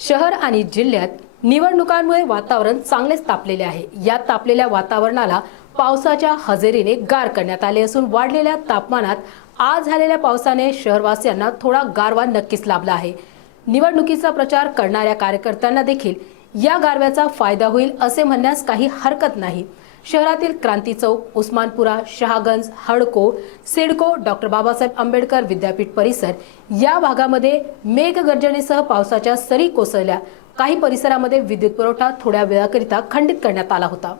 शहर आणि जिल्ह्यात निवडणुकांमुळे वातावरण चांगलेच तापलेले आहे. या तापलेल्या वातावरणाला पावसाच्या हजेरीने गार करण्यात आले असून वाढलेल्या तापमानात आज झालेल्या पावसाने शहरवासियांना थोडा गारवा नक्कीच लाभला आहे. निवडणुकीचा प्रचार करणाऱ्या कार्यकर्त्यांना देखील या गारव्याचा फायदा होईल असे म्हणण्यास काही हरकत नाही. शहरातील क्रांती चौक उस्मानपुरा शहागंज हडको सिडको डॉक्टर बाबासाहेब आंबेडकर विद्यापीठ परिसर या भागामध्ये मेघगर्जनेसह पावसाच्या सरी कोसळल्या. काही परिसरामध्ये विद्युत पुरवठा थोड्या वेळाकरिता खंडित करण्यात आला होता.